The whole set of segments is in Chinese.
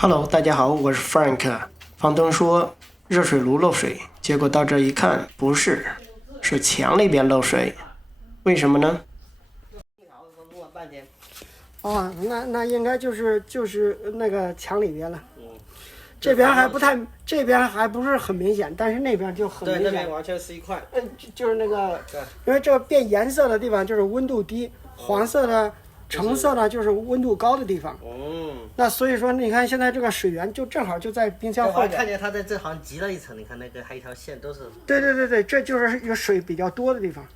Hello，大家好，我是 Frank。房东说热水炉漏水，结果到这一看，不是，是墙里边漏水。为什么呢？弄了半天。哦，那应该就是那个墙里边了。这边还不是很明显，但是那边就很明对，显。那边完全是一块。就是那个对，因为这个变颜色的地方就是温度低，黄色的、橙色的就是温度高的地方。那所以说，你看现在这个水源就正好就在冰箱我还后边。看见它在这好像积了一层，你看那个还有一条线都是。对，这就是有水比较多的地方。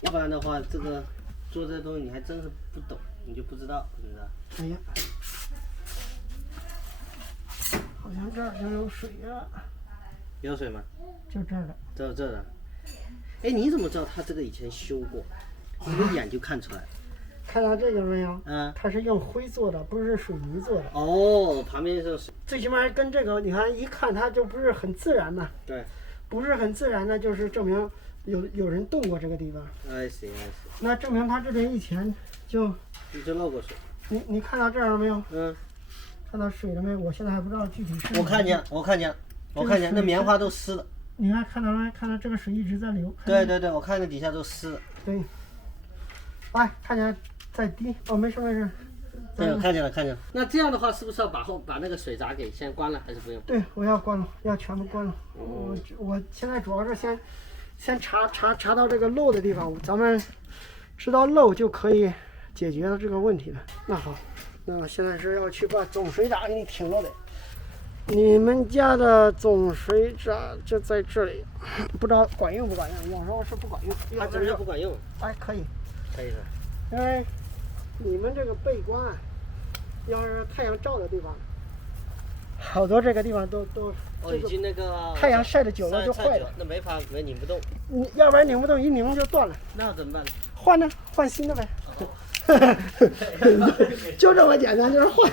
要不然的话，这个做这东西你还真是不懂，你就不知道，是不是？哎呀，好像这儿就有水呀、有水吗？就这儿的。这的。哎，你怎么知道他这个以前修过？你一眼就看出来。看到这个没有？嗯。它是用灰做的，不是水泥做的。哦，旁边是水。最起码跟这个，你看一看它就不是很自然嘛。对。不是很自然的，就是证明有人动过这个地方。行。那证明他这边以前就漏过水。你看到这儿了没有？嗯。看到水了没有？我现在还不知道具体是。我看见，那棉花都湿了。你看看到了没？看到这个水一直在流。对，我看那底下都湿了。对。哎，看见在滴。哦，没事。对，看见了。那这样的话，是不是要把那个水闸给先关了，还是不用？对，我要关了，要全部关了。我现在主要是先查到这个漏的地方，咱们知道漏就可以解决了这个问题了。那好，那现在是要去把总水闸给你停了的。你们家的总水闸就在这里，不知道管用不管用？有时候是不管用，它真是不管用。哎，可以的。因为你们这个背光啊，要是太阳照的地方，好多这个地方都已经那个太阳晒的久了就坏了，那没拧不动。你要不然拧不动，一拧就断了。那怎么办？换新的呗。就这么简单，就是换。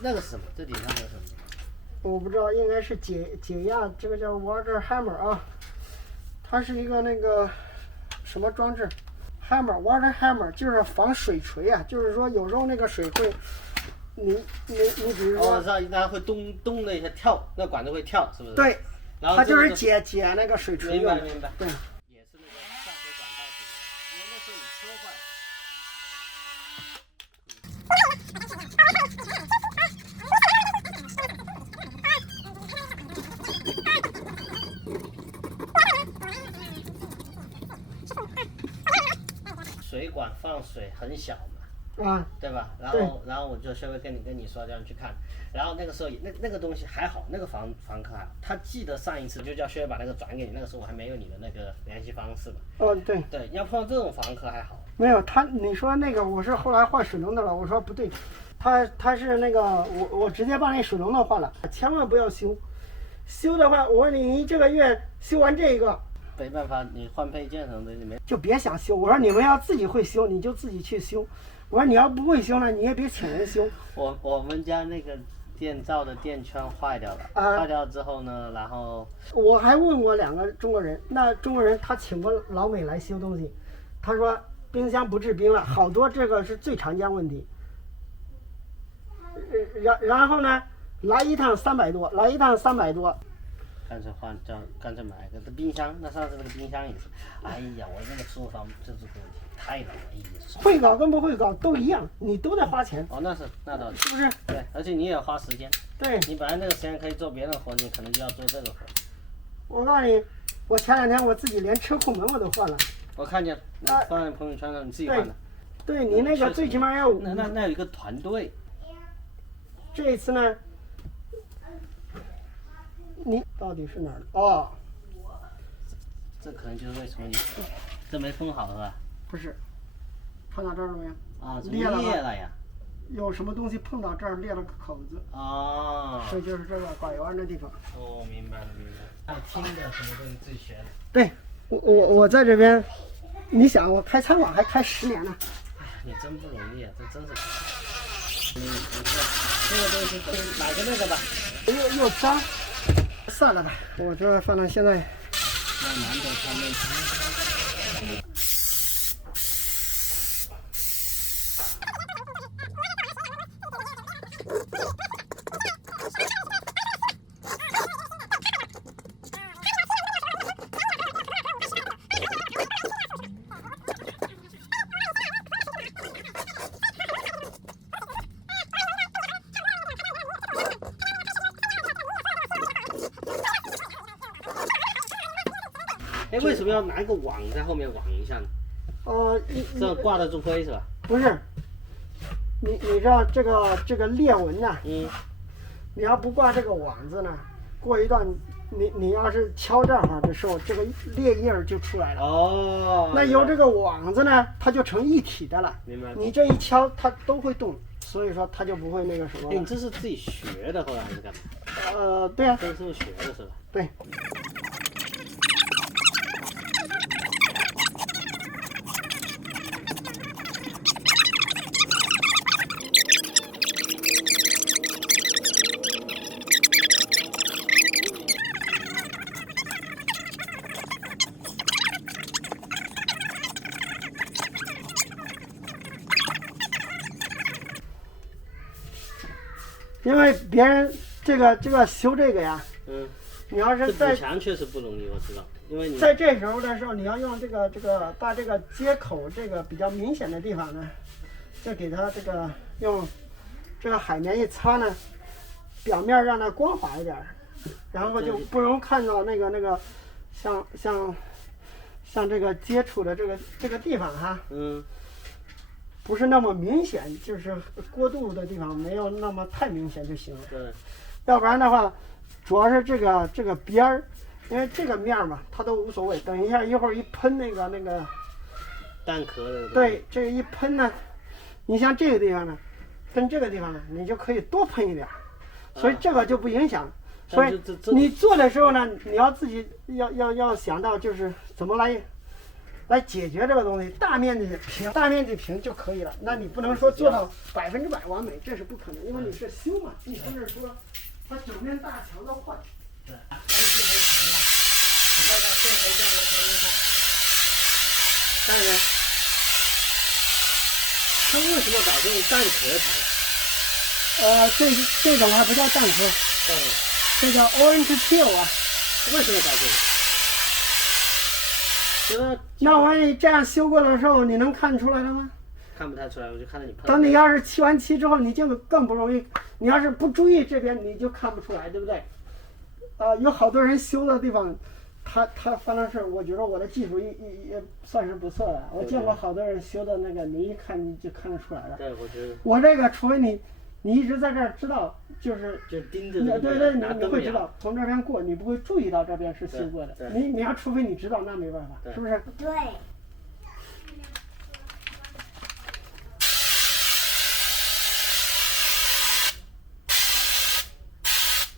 那个是什么？这底下那个什么？我不知道，应该是解压，这个叫 water hammer 啊，它是一个那个什么装置 ，water hammer 就是防水锤啊，就是说有时候那个水会，你比如说，我知道，它会咚的一下跳，那管子会跳，是不是？对，然后它就是解那个水锤用的。明白。对。也是那个下水管道主因为那时候你车坏了。水管放水很小嘛，对吧？然后我就稍微跟你说这样去看，然后那个时候那个东西还好，那个房客还好，他记得上一次就叫薛把那个转给你，那个时候我还没有你的那个联系方式嘛。对，要碰到这种房客还好。没有你说那个我是后来换水龙头了，我说不对，他是那个我直接把那水龙头换了，千万不要修的话，我问你这个月修完这个。没办法，你换配件什么的你没就别想修。我说你们要自己会修，你就自己去修。我说你要不会修呢，你也别请人修。我们家那个电灶的电圈坏掉了，坏掉之后呢，然后我还问过2个中国人，那中国人他请过老美来修东西，他说冰箱不制冰了，好多这个是最常见问题。然后呢，来一趟300多。干脆买个冰箱，那上次那个冰箱也是，哎呀，我那个厨房就是个问题，太老了，会搞跟不会搞都一样，你都得花钱。那倒是，是不是？对，而且你也要花时间。对，你本来那个时间可以做别的活，你可能就要做这个活。我告诉你，我前2天我自己连车库门我都换了。我看见，放在朋友圈上，你自己换的。对你那个最起码要那有一个团队。这一次呢？你到底是哪儿的？这可能就是为什么你这没封好是吧？不是，看到这儿了没有？裂了呀。有什么东西碰到这儿裂了个口子。这就是这个拐弯的地方。明白了。听的什么东西自己学的。对，我在这边，你想我开餐馆还开10年呢。哎呀，你真不容易啊，这真是。你这个东西买个那个吧。又脏，算了吧，我这反正现在。那难得他们。哎，为什么要拿一个网在后面网一下呢？这样挂得住灰是吧？不是，你知道这个裂纹呐，你要不挂这个网子呢，过一段你要是敲这儿的时候，这个裂印儿就出来了。哦。那有这个网子呢，它就成一体的了。明白。你这一敲，它都会动，所以说它就不会那个什么。哎，你这是自己学的，后来还是干嘛？对啊。这是学的是吧？对。因为别人这个修这个呀，你要是在补墙确实不容易，我知道，因为你在这时候的时候，你要用这个把这个接口这个比较明显的地方呢，就给它这个用这个海绵一擦呢，表面让它光滑一点，然后就不容看到那个像这个接触的这个地方哈，不是那么明显，就是过渡的地方没有那么太明显就行了。对，要不然的话，主要是这个边儿，因为这个面嘛，它都无所谓。等一下一会儿一喷那个蛋壳的。对，这个一喷呢，你像这个地方呢，跟这个地方呢，你就可以多喷一点，所以这个就不影响。所以你做的时候呢，你要自己要想到就是怎么来解决这个东西，大面积平就可以了。那你不能说做到100%完美，这是不可能，因为你是修嘛，你不是说把整面大墙都换。对，还有这回墙了，你看看这回这个你看，看见没？它为什么搞这种蛋壳墙？这种还不叫蛋壳，这叫 orange peel 啊。为什么搞这个？那万一这样修过的时候，你能看出来了吗？看不太出来，我就看到你喷。等你要是漆完漆之后，你就更不容易。你要是不注意这边，你就看不出来，对不对？有好多人修的地方，他反正是我觉得我的技术也算是不错的。我见过好多人修的那个，你一看你就看得出来了。对，我觉得。我这个，除非你一直在这儿知道，就盯着。对，你会知道从这边过，你不会注意到这边是修过的。你要除非你知道，那没办法，是不是？对。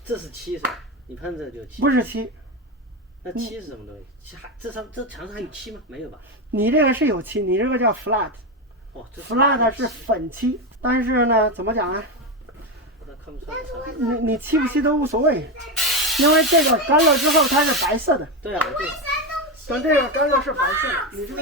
这是漆是吧？你看这个就是漆。不是漆。那漆是什么东西？这墙上还有漆吗？没有吧？你这个是有漆，你这个叫 flat。哦，这 flat 是粉漆，但是呢，怎么讲啊？看不出来。你漆不漆都无所谓，因为这个干了之后它是白色的。对啊，等这个干了是白色的，你这个。